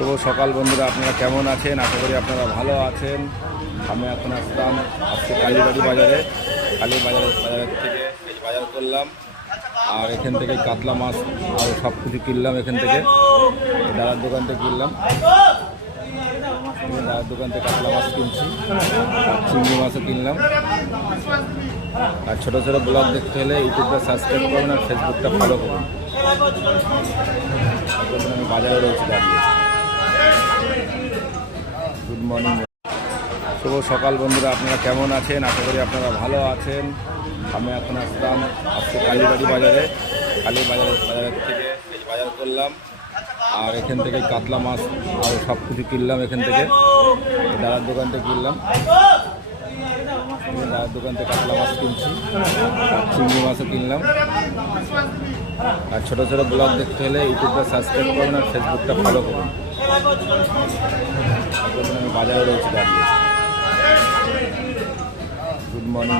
শুভ সকাল বন্ধুরা, আপনারা কেমন আছেন? আশা করি আপনারা ভালো আছেন। আমি এখন আসলাম আজকে কালীবাড়ি বাজারে। বাজারের থেকে বাজার করলাম, আর এখান থেকে কাতলা মাছ আর সব কিছু কিনলাম। এখান থেকে দাদার দোকান থেকে কিনলাম, দাদার দোকান থেকে কাতলা মাছ কিনছি, আর চিংড়ি মাছও কিনলাম। আর ছোটো ছোটো ব্লগ দেখতে হলে ইউটিউবটা সাবস্ক্রাইব করুন আর ফেসবুকটা ফলো করুন। আমি বাজারে রয়েছি দাঁড়িয়ে। গুড মর্নিং, শুভ সকাল বন্ধুরা, আপনারা কেমন আছেন? আশা করি আপনারা ভালো আছেন। আমি এখন আসলাম আজকে কালীবাড়ি বাজারে। বাজারের থেকে বাজার করলাম, আর এখান থেকে কাতলা মাছ আর সব কিছু কিনলাম। এখান থেকে দাদার দোকান থেকে কিনলাম, দাদার দোকান থেকে কাতলা মাছ কিনছি, আর চিংড়ি মাছও কিনলাম। আর ছোটো ছোটো ব্লগ দেখতে হলে ইউটিউবটা সাবস্ক্রাইব করুন আর ফেসবুকটা ফলো করুন। আমি বাজারে রয়েছি দাঁড়িয়ে। Good morning.